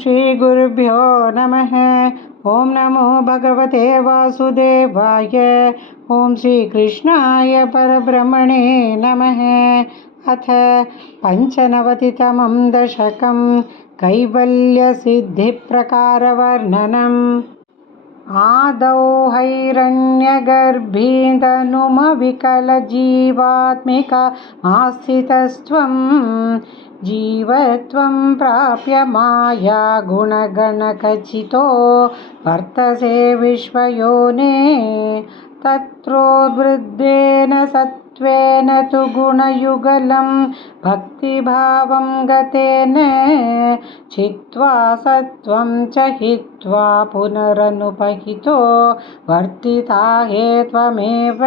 श्रीगुरुभ्यो नमः। ॐ नमो भगवते वासुदेवाय। ॐ श्रीकृष्णाय परब्रह्मणे नमः। अथ पञ्चनवतितमं दशकं कैवल्यसिद्धिप्रकारवर्णनम्। आदौ हैरण्यगर्भितनुमविकलजीवात्मिकामास्थितस्त्वं जीवत्वं प्राप्य माया गुणगणखचितो वर्तसे विश्वयोने। तत्रोद्वृद्देन सत्त्वेन तु गुणयुगलं भक्तिभावं गतेन छित्त्वा सत्त्वं च हित्वा पुनरनुपहितो वर्तिता हे त्वमेव।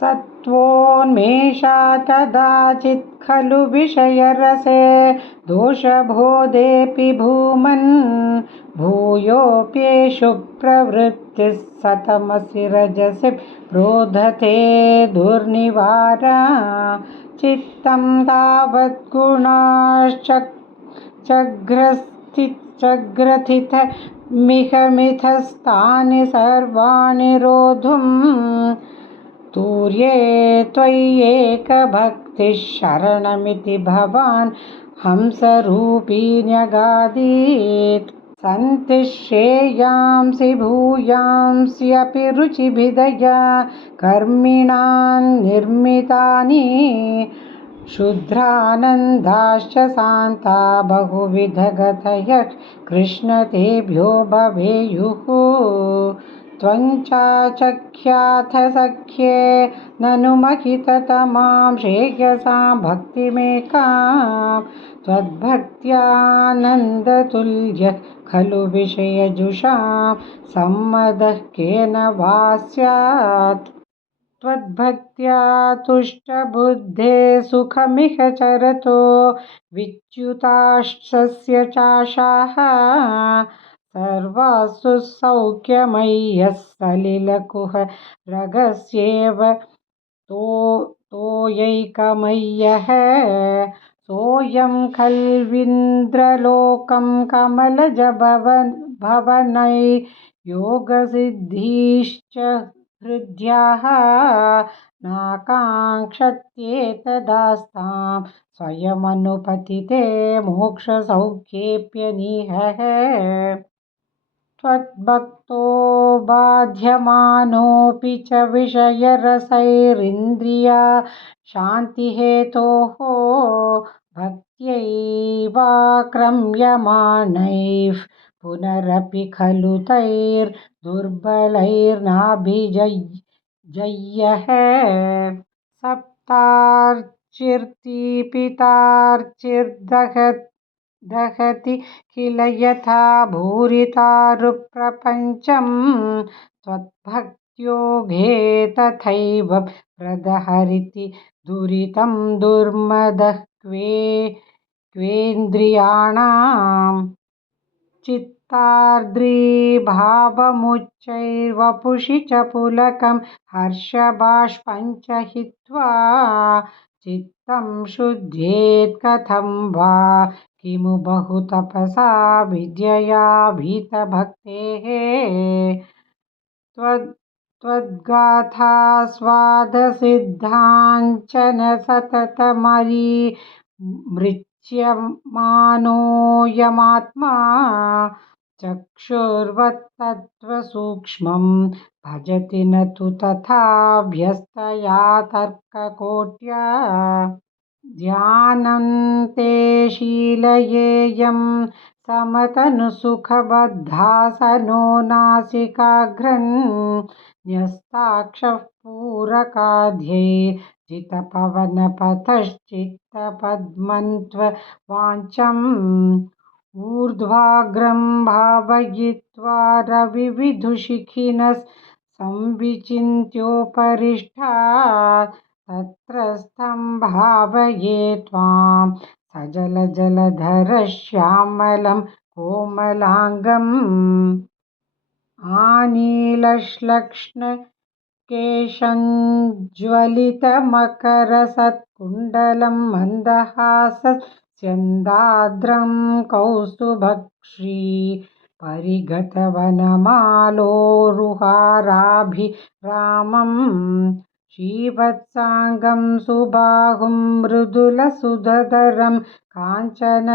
सत्त्वोन्मेषात् कदाचित् खलु विषयरसे दोषबोधेऽपि भूमन् भूयोऽप्येषु प्रवृत्तिः सतमसि रजसि प्रोधते दुर्निवारा। चित्तं तावत् गुणाश्चग्रथितमिहमिथस्तानि सर्वाणि रोद्धुं तूर्ये त्वय्येकभक्तिः शरणमिति भवान् हंसरूपी न्यगादीत्। सन्ति श्रेयांसि भूयांस्यपि रुचिभिदया कर्मिणां निर्मितानि क्षुद्रानन्दाश्च शान्ता बहुविधगतयः कृष्ण तेभ्यो भवेयुः। त्वं चाचख्याथ सख्ये ननु महिततमां श्रेयसां भक्तिमेकां त्वद्भक्त्यानन्दतुल्यः खलु विषयजुषां सम्मदः केन वा स्यात्। त्वद्भक्त्या तुष्टबुद्धे सुखमिह चरतो विच्युतास्तस्य चाशाः सर्वासु सौख्यमय्यः सलिलकुहरगस्येव तोयैकमय्यः। सोऽयं खल्विन्द्रलोकं कमलजभवनैर्योगसिद्धीश्च हृद्याः नाकाङ्क्षत्येतदास्तां स्वयमनुपतिते मोक्षसौख्येऽप्यनीहः। त्वद्भक्तो बाध्यमानोऽपि च विषयरसैरिन्द्रिया शान्तिहेतोः भक्त्यैवाक्रम्यमाणैः पुनरपि खलु तैर्दुर्बलैर्नाभिजय्यः। सप्तार्चिर्दीपितार्चिर्दहति किल यथा भूरितारुप्रपञ्चं त्वद्भक्त्योगे तथैव प्रदहरिति दुरितं दुर्मदः क्वेन्द्रियाणाम्। चित्तार्द्रीभावमुच्चैर्वपुषि च पुलकं हर्षबाष्पञ्च हित्वा चित्तं शुध्येत् कथं वा किमु बहुतपसा विद्यया भीतभक्तेः। त्वद्गाथास्वादसिद्धाञ्चन सततमरिमृच्यमानोऽयमात्मा चक्षुर्वत्तत्त्वसूक्ष्मं भजति न तु तथाभ्यस्तया तर्ककोट्या। ध्यानं ते शीलयेयं समतनुसुखबद्धासनो नासिकाग्रन् न्यस्ताक्षः पूरकाध्यैर्जितपवनपथश्चित्तपद्मन्त्ववाञ्छम् ऊर्ध्वाग्रं भावयित्वा रविविधुशिखिनः संविचिन्त्योपरिष्ठात् तत्रस्थं भावये त्वां सजलजलधरश्यामलं कोमलाङ्गम्। आनीलश्लक्ष्णकेशञ्ज्वलितमकरसत्कुण्डलं मन्दहासं स्यन्दाद्रं कौस्तुभश्री परिगतवनमालोरुहाराभिरामं श्रीवत्साङ्गं सुबाहुं मृदुलसुधरं काञ्चनच्छायचेलं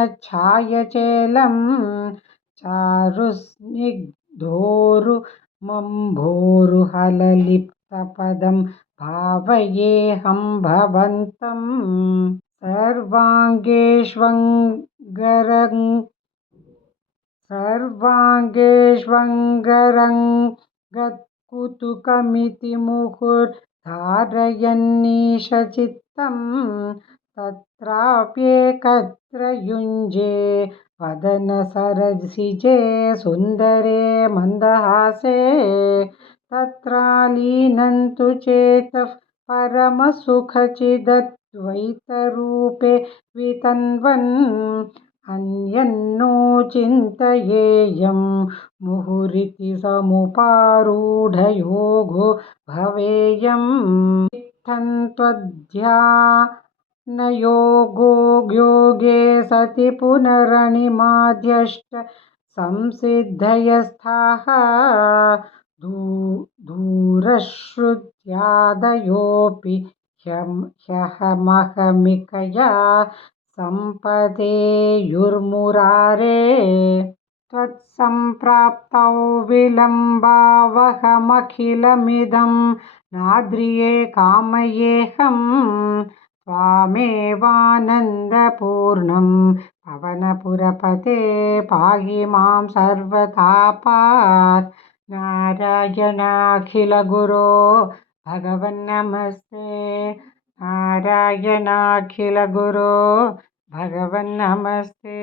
चारुस्निग्धोरुमम्भोरुहललिप्तपदं भावयेऽहं भवन्तम् सर्वाङ्गेष्वङ्गरङ्गत्कुतुकमिति मुहुर्धारयन्नीशचित्तं तत्राप्येकत्र युञ्जे वदनसरसिजे सुन्दरे मन्दहासे तत्रालीनं तु चेतः परमसुखचिदद्वैतरूपे वितन्वन् अन्यन्नो चिन्तयेयं मुहुरिति समुपारूढयोगो भवेयम् इत्थं त्वध्यानयोगो योगे सति पुनरणिमाद्यष्ट संसिद्धयस्थाः दूरश्रुत्यादयोऽपि ह्यहमहमिकया सम्पदेयुर्मुरारे त्वत्सम्प्राप्तौ विलम्बावहमखिलमिदं नाद्रिये कामयेऽहं त्वामेवानन्दपूर्णं पवनपुरपते पाहि मां सर्वतापात् नारायणाखिलगुरो भगवन्नमस्ते नारायणाखिलगुरो भगवन्नमस्ते।